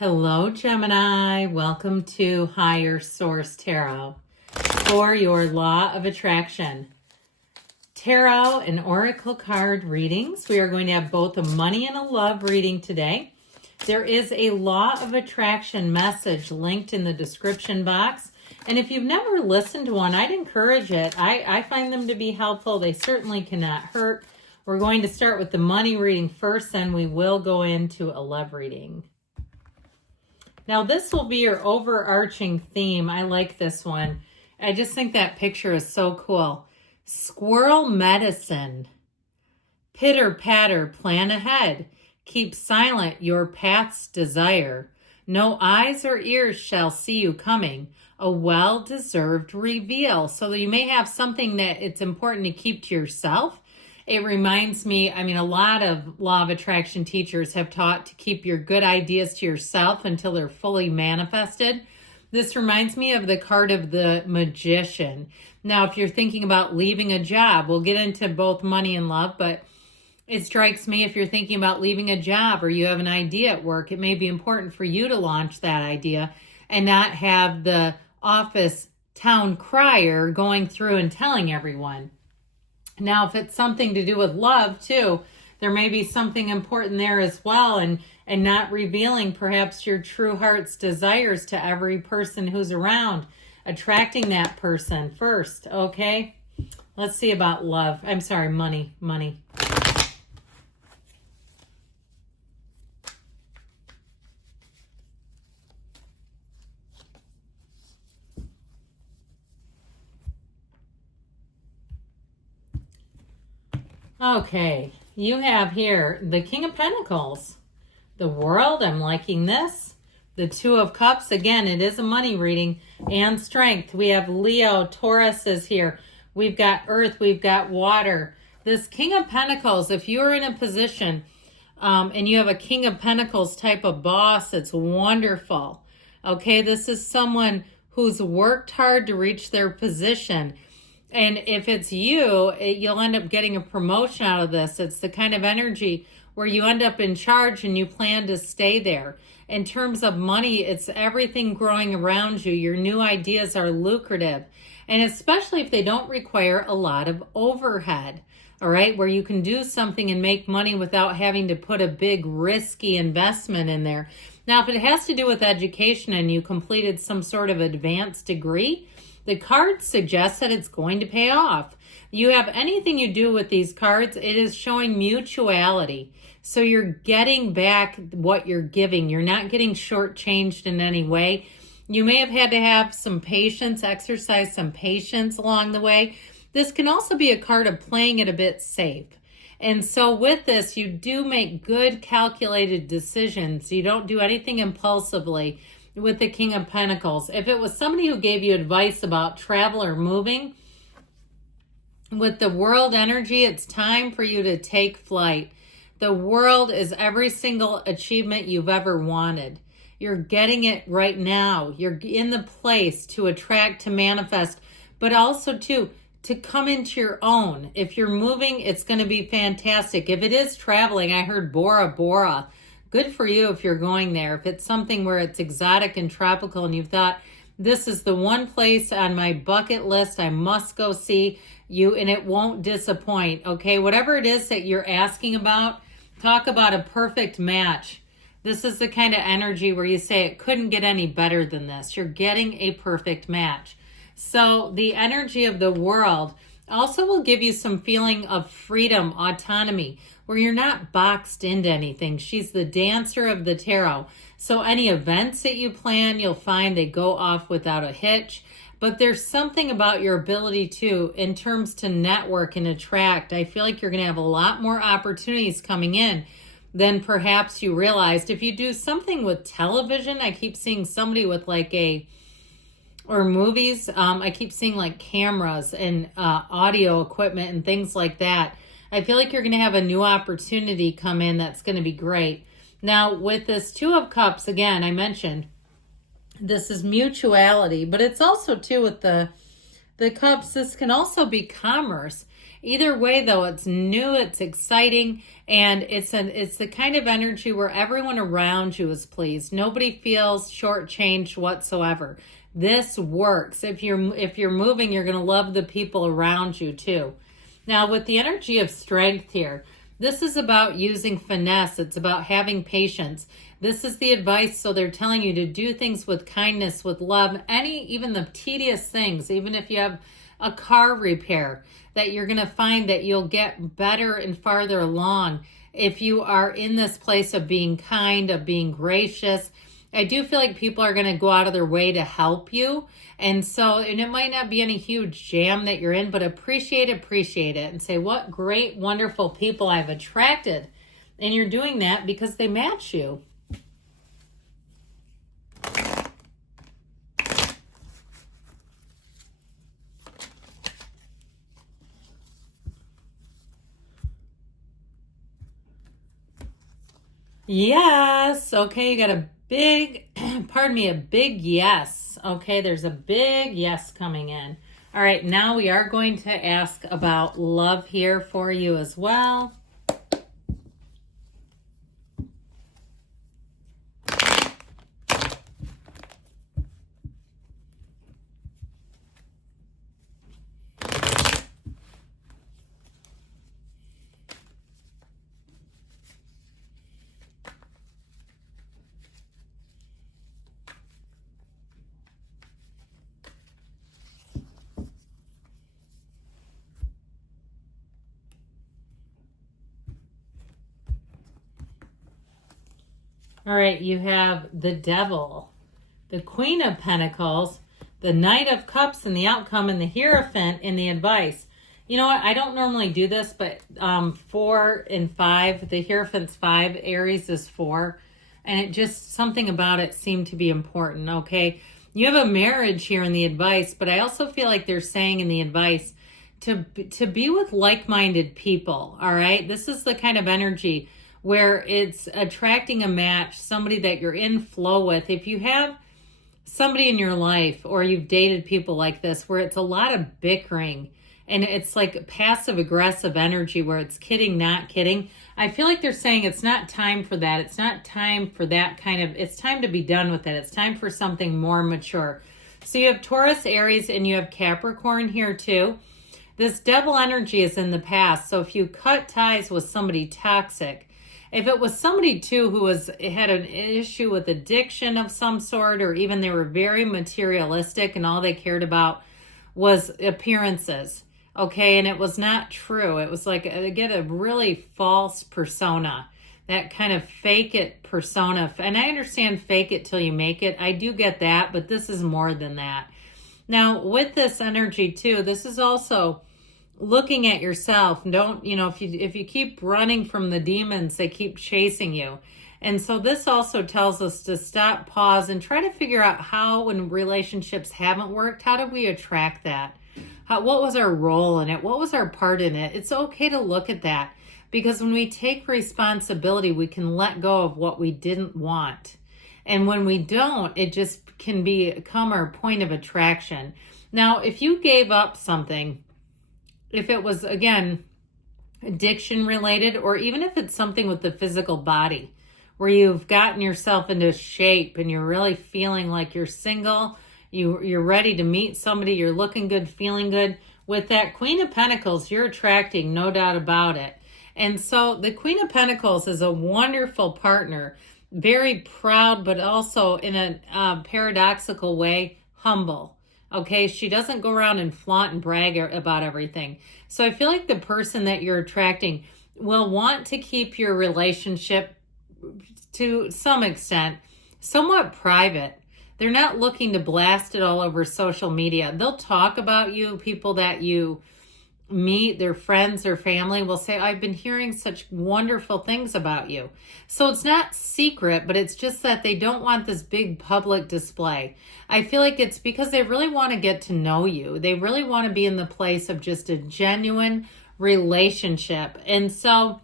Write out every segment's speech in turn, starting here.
Hello, Gemini. Welcome to Higher Source Tarot for your Law of Attraction Tarot and Oracle card readings. We are going to have both a money and a love reading today. There is a Law of Attraction message linked in the description box. And if you've never listened to one, I'd encourage it. I find them to be helpful. They certainly cannot hurt. We're going to start with the money reading first, then we will go into a love reading. Now, this will be your overarching theme. I like this one. I just think that picture is so cool. Squirrel medicine. Pitter patter, plan ahead. Keep silent your path's desire. No eyes or ears shall see you coming. A well-deserved reveal. So you may have something that it's important to keep to yourself. It reminds me, a lot of Law of Attraction teachers have taught to keep your good ideas to yourself until they're fully manifested. This reminds me of the card of the Magician. Now, if you're thinking about leaving a job, we'll get into both money and love, but it strikes me if you're thinking about leaving a job or you have an idea at work, it may be important for you to launch that idea and not have the office town crier going through and telling everyone. Now, if it's something to do with love too, there may be something important there as well, and not revealing perhaps your true heart's desires to every person who's around, attracting that person first, okay? Let's see about love. I'm sorry, money. Okay, you have here the King of Pentacles, the World. I'm liking this. The Two of Cups. Again, it is a money reading, and Strength. We have Leo, Taurus is here. We've got Earth. We've got Water. This King of Pentacles, if you're in a position and you have a King of Pentacles type of boss, it's wonderful. Okay, this is someone who's worked hard to reach their position. And if it's you, you'll end up getting a promotion out of this. It's the kind of energy where you end up in charge and you plan to stay there. In terms of money, it's everything growing around you. Your new ideas are lucrative. And especially if they don't require a lot of overhead, all right, where you can do something and make money without having to put a big risky investment in there. Now, if it has to do with education and you completed some sort of advanced degree, the cards suggest that it's going to pay off. You have anything you do with these cards, it is showing mutuality. So you're getting back what you're giving. You're not getting shortchanged in any way. You may have had to have some patience, exercise some patience along the way. This can also be a card of playing it a bit safe. And so with this, you do make good calculated decisions. You don't do anything impulsively. With the King of Pentacles, if it was somebody who gave you advice about travel or moving, with the World energy, it's time for you to take flight. The World is every single achievement you've ever wanted. You're getting it right now. You're in the place to attract, to manifest, but also to come into your own. If you're moving, it's going to be fantastic. If it is traveling, I heard Bora Bora. Good for you if you're going there. If it's something where it's exotic and tropical and you've thought, this is the one place on my bucket list I must go see you, and it won't disappoint, okay? Whatever it is that you're asking about, talk about a perfect match. This is the kind of energy where you say it couldn't get any better than this. You're getting a perfect match. So the energy of the World also will give you some feeling of freedom, autonomy, where you're not boxed into anything. She's the dancer of the tarot. So any events that you plan, you'll find they go off without a hitch. But there's something about your ability to, in terms to network and attract. I feel like you're going to have a lot more opportunities coming in than perhaps you realized. If you do something with television, I keep seeing somebody with or movies, I keep seeing like cameras and audio equipment and things like that. I feel like you're going to have a new opportunity come in that's going to be great. Now, with this Two of Cups, again, I mentioned this is mutuality, but it's also too with the cups, this can also be commerce. Either way, though, it's new, it's exciting, and it's the kind of energy where everyone around you is pleased. Nobody feels shortchanged whatsoever. This works. If you're moving, you're going to love the people around you too. Now, with the energy of strength here, this is about using finesse. It's about having patience. This is the advice. So they're telling you to do things with kindness, with love, even the tedious things, even if you have a car repair, that you're going to find that you'll get better and farther along if you are in this place of being kind, of being gracious. I do feel like people are going to go out of their way to help you. And it might not be any huge jam that you're in, but appreciate it and say, what great, wonderful people I've attracted. And you're doing that because they match you. Yes. Okay, you got a big, a big yes. Okay, there's a big yes coming in. All right, now we are going to ask about love here for you as well. All right, you have the Devil, the Queen of Pentacles, the Knight of Cups and the outcome, and the Hierophant in the advice. You know what? I don't normally do this, but 4 and 5, the Hierophant's 5, Aries is 4. And it just, something about it seemed to be important, okay? You have a marriage here in the advice, but I also feel like they're saying in the advice to be with like-minded people, all right? This is the kind of energy where it's attracting a match, somebody that you're in flow with. If you have somebody in your life or you've dated people like this where it's a lot of bickering and it's like passive aggressive energy where it's kidding, not kidding, I feel like they're saying it's not time for that. It's not time for that kind of, it's time to be done with it. It's time for something more mature. So you have Taurus, Aries, and you have Capricorn here too. This Devil energy is in the past. So if you cut ties with somebody toxic, if it was somebody too who had an issue with addiction of some sort, or even they were very materialistic and all they cared about was appearances, okay, and it was not true. It was like, again, a really false persona, that kind of fake it persona. And I understand fake it till you make it. I do get that, but this is more than that. Now, with this energy too, this is also looking at yourself. Don't, if you keep running from the demons, they keep chasing you. And so this also tells us to stop, pause, and try to figure out how, when relationships haven't worked, how did we attract that? What was our role in it? What was our part in it? It's okay to look at that, because when we take responsibility, we can let go of what we didn't want. And when we don't, it just can become our point of attraction. Now, if you gave up something, if it was, again, addiction related, or even if it's something with the physical body, where you've gotten yourself into shape and you're really feeling like you're single, you're ready to meet somebody, you're looking good, feeling good, with that Queen of Pentacles, you're attracting, no doubt about it. And so the Queen of Pentacles is a wonderful partner, very proud, but also in a paradoxical way, humble. Okay, she doesn't go around and flaunt and brag about everything. So I feel like the person that you're attracting will want to keep your relationship, to some extent, somewhat private. They're not looking to blast it all over social media. They'll talk about you. People that you meet, their friends, their family will say, I've been hearing such wonderful things about you. So it's not secret, but it's just that they don't want this big public display. I feel like it's because they really want to get to know you. They really want to be in the place of just a genuine relationship. And so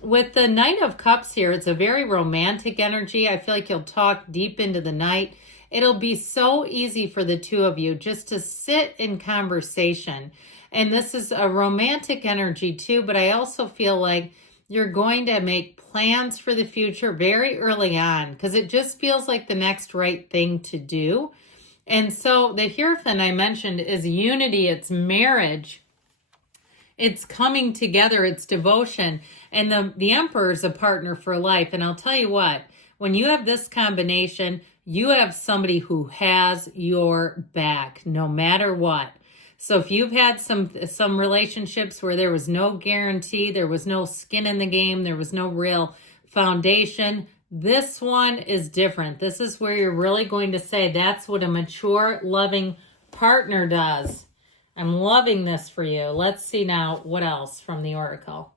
with the Knight of Cups here, it's a very romantic energy. I feel like you'll talk deep into the night. It'll be so easy for the two of you just to sit in conversation. And this is a romantic energy too, but I also feel like you're going to make plans for the future very early on because it just feels like the next right thing to do. And so the Hierophant I mentioned is unity, it's marriage, it's coming together, it's devotion. And the Emperor is a partner for life. And I'll tell you what, when you have this combination, you have somebody who has your back no matter what. So if you've had some relationships where there was no guarantee, there was no skin in the game, there was no real foundation, this one is different. This is where you're really going to say that's what a mature, loving partner does. I'm loving this for you. Let's see now what else from the Oracle.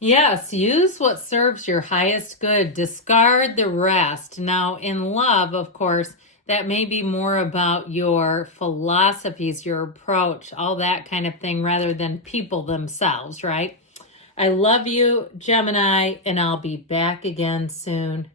Yes, use what serves your highest good. Discard the rest. Now, in love, of course, that may be more about your philosophies, your approach, all that kind of thing, rather than people themselves, right? I love you, Gemini, and I'll be back again soon.